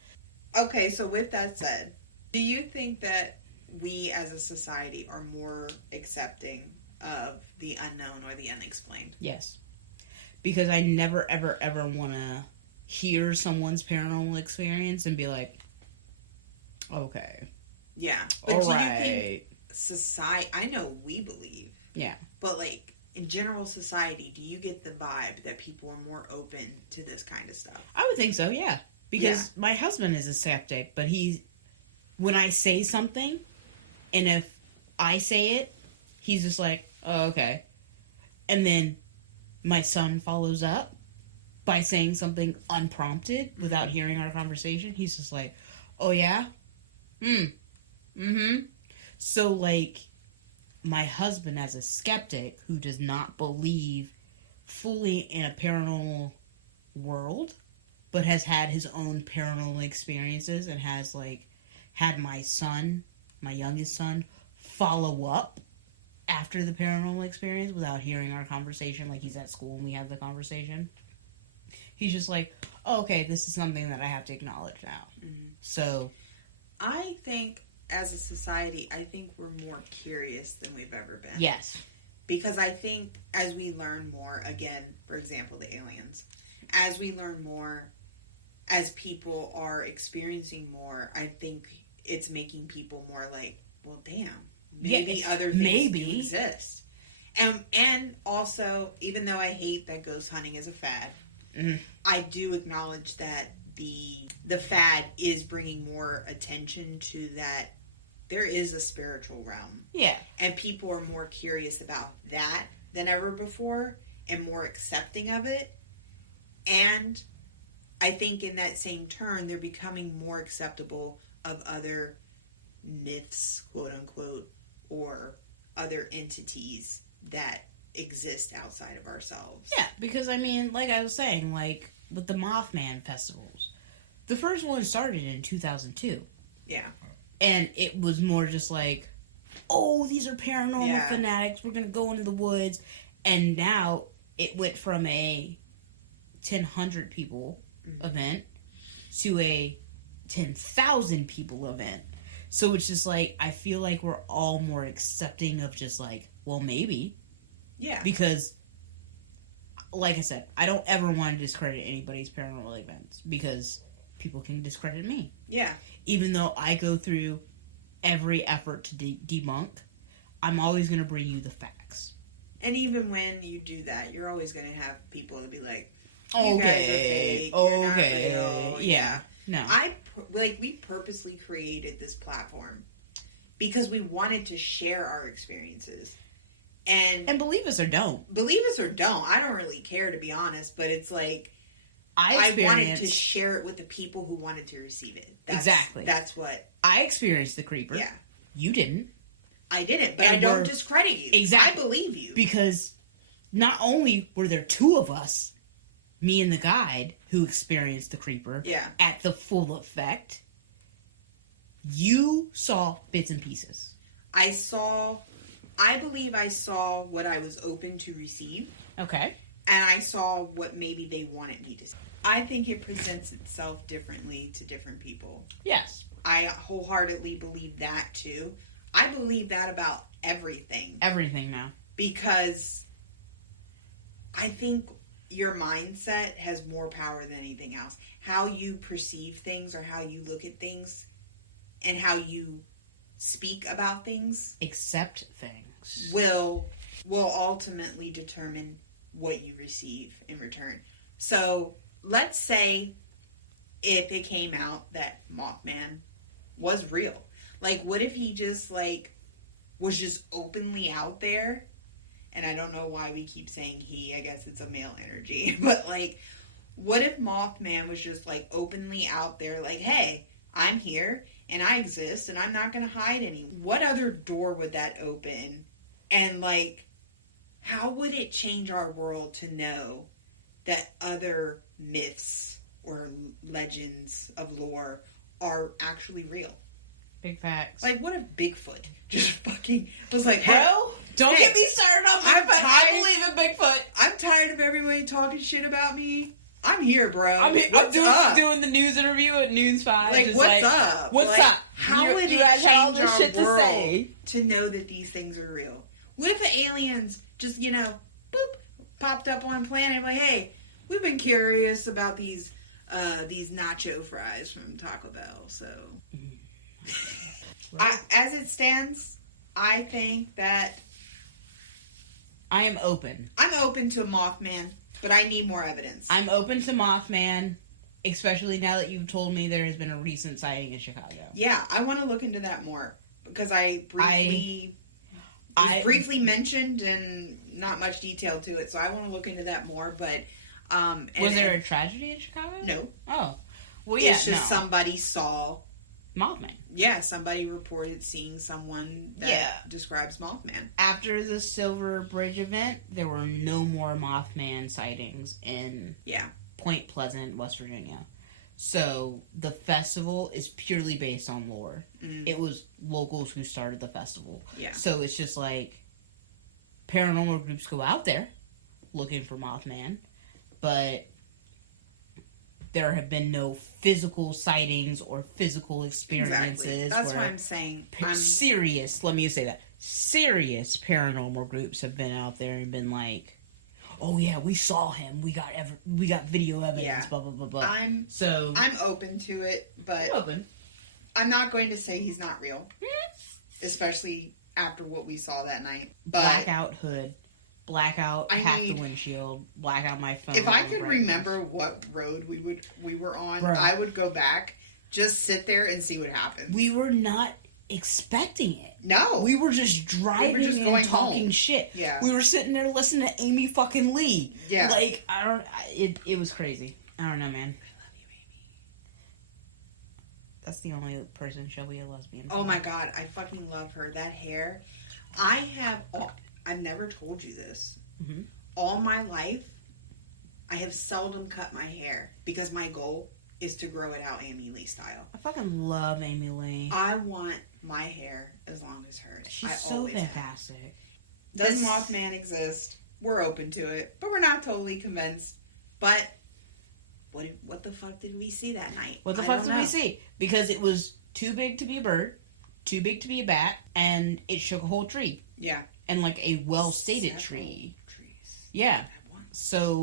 Okay, so with that said, do you think that we as a society are more accepting of the unknown or the unexplained? Yes. Because I never, ever, ever want to hear someone's paranormal experience and be like, okay. Yeah. But all do right. you think society, I know we believe. Yeah. But like, in general society, do you get the vibe that people are more open to this kind of stuff? I would think so, yeah. Because my husband is a skeptic, but when I say something, and if I say it, he's just like, oh, okay. And then my son follows up by saying something unprompted without hearing our conversation. He's just like, oh, yeah? Mm-hmm. So, like, my husband as a skeptic who does not believe fully in a paranormal world, but has had his own paranormal experiences and has, like, had my youngest son, follow up after the paranormal experience without hearing our conversation. Like, he's at school and we have the conversation. He's just like, oh, okay, this is something that I have to acknowledge now. Mm-hmm. So, I think as a society, I think we're more curious than we've ever been. Yes. Because I think as we learn more, again, for example, the aliens, as we learn more, as people are experiencing more, I think it's making people more like, well, damn, maybe other things do exist. And also, even though I hate that ghost hunting is a fad, I do acknowledge that the fad is bringing more attention to that there is a spiritual realm. Yeah. And people are more curious about that than ever before and more accepting of it. And I think in that same turn, they're becoming more acceptable of other myths, quote unquote, or other entities that exist outside of ourselves. Yeah, because I mean, like I was saying, like with the Mothman festivals, the first one started in 2002. Yeah. And it was more just like, oh, these are paranormal fanatics, we're going to go into the woods. And now it went from a 1,000 people event to a 10,000 people event. So it's just like, I feel like we're all more accepting of just like, well, maybe. Yeah. Because, like I said, I don't ever want to discredit anybody's paranormal events because people can discredit me. Yeah. Even though I go through every effort to debunk, I'm always going to bring you the facts. And even when you do that, you're always going to have people to be like, you okay, guys are fake, you're not real. Yeah. No. We purposely created this platform because we wanted to share our experiences. And believe us or don't. Believe us or don't. I don't really care, to be honest, but it's like, I wanted to share it with the people who wanted to receive it. Exactly. That's what... I experienced the creeper. Yeah. You didn't. I didn't, but I don't discredit you. Exactly. I believe you. Because not only were there two of us, me and the guide, who experienced the creeper at the full effect, you saw bits and pieces. I believe I saw what I was open to receive. Okay. And I saw what maybe they wanted me to see. I think it presents itself differently to different people. Yes. I wholeheartedly believe that too. I believe that about everything. Everything now. Because I think your mindset has more power than anything else. How you perceive things or how you look at things and how you speak about things. Accept things. Will ultimately determine what you receive in return. So let's say if it came out that Mothman was real. Like, what if he just, like, was just openly out there? And I don't know why we keep saying he. I guess it's a male energy. But, like, what if Mothman was just, like, openly out there, like, hey, I'm here, and I exist, and I'm not going to hide any. What other door would that open? And, like, how would it change our world to know that other myths or legends of lore are actually real? Big facts. Like, what if Bigfoot just fucking was like, bro, don't get me started on Bigfoot. I believe in Bigfoot. I'm tired of everybody talking shit about me. I'm here, bro. I'm doing the news interview at News 5. Like, what's up? What's up? How would it change our world to know that these things are real? What if the aliens just, boop, popped up on planet like, hey, we've been curious about these nacho fries from Taco Bell, so... As it stands, I think that... I am open. I'm open to Mothman, but I need more evidence. I'm open to Mothman, especially now that you've told me there has been a recent sighting in Chicago. Yeah, I want to look into that more, because it was briefly mentioned and not much detail to it, so I want to look into that more, but... was there a tragedy in Chicago? No. Oh. Well, yeah, it's just somebody saw... Mothman. Yeah, somebody reported seeing someone that describes Mothman. After the Silver Bridge event, there were no more Mothman sightings in Point Pleasant, West Virginia. So the festival is purely based on lore. Mm. It was locals who started the festival. Yeah. So it's just like paranormal groups go out there looking for Mothman, but there have been no physical sightings or physical experiences. Exactly. That's what I'm saying. Let me say that. Serious paranormal groups have been out there and been like, oh yeah, we saw him. We got video evidence, blah, blah, blah, blah. I'm open to it, but I'm not going to say he's not real. Especially after what we saw that night. But blackout hood. Blackout half the windshield, blackout my phone. If I could remember what road we were on, I would go back, just sit there and see what happened. We were not expecting it. No. We were just driving and talking home. shit. Yeah. We were sitting there listening to Amy fucking Lee. Yeah. Like, it was crazy. I don't know, man. I love you, Amy. That's the only person she'll be a lesbian. Oh my god, I fucking love her. That hair. I've never told you this. Mm-hmm. All my life, I have seldom cut my hair because my goal is to grow it out Amy Lee style. I fucking love Amy Lee. I want my hair as long as hers. She's so fantastic. Does Mothman exist? We're open to it, but we're not totally convinced. But what the fuck did we see that night? What the fuck did we see? Because it was too big to be a bird, too big to be a bat, and it shook a whole tree. Yeah. And like a well-stated tree. Trees. Yeah. So,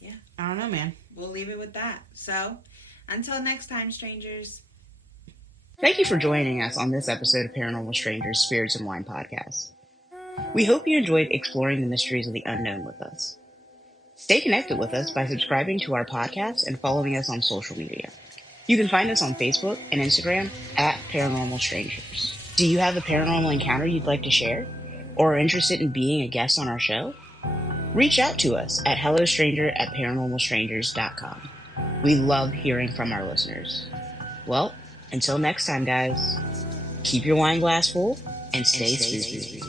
yeah. I don't know, man. We'll leave it with that. So, until next time, strangers. Thank you for joining us on this episode of Paranormal Strangers, Spirits and Wine podcast. We hope you enjoyed exploring the mysteries of the unknown with us. Stay connected with us by subscribing to our podcast and following us on social media. You can find us on Facebook and Instagram at Paranormal Strangers. Do you have a paranormal encounter you'd like to share? Or are interested in being a guest on our show? Reach out to us at hellostranger@paranormalstrangers.com. We love hearing from our listeners. Well, until next time, guys, keep your wine glass full and stay spooky.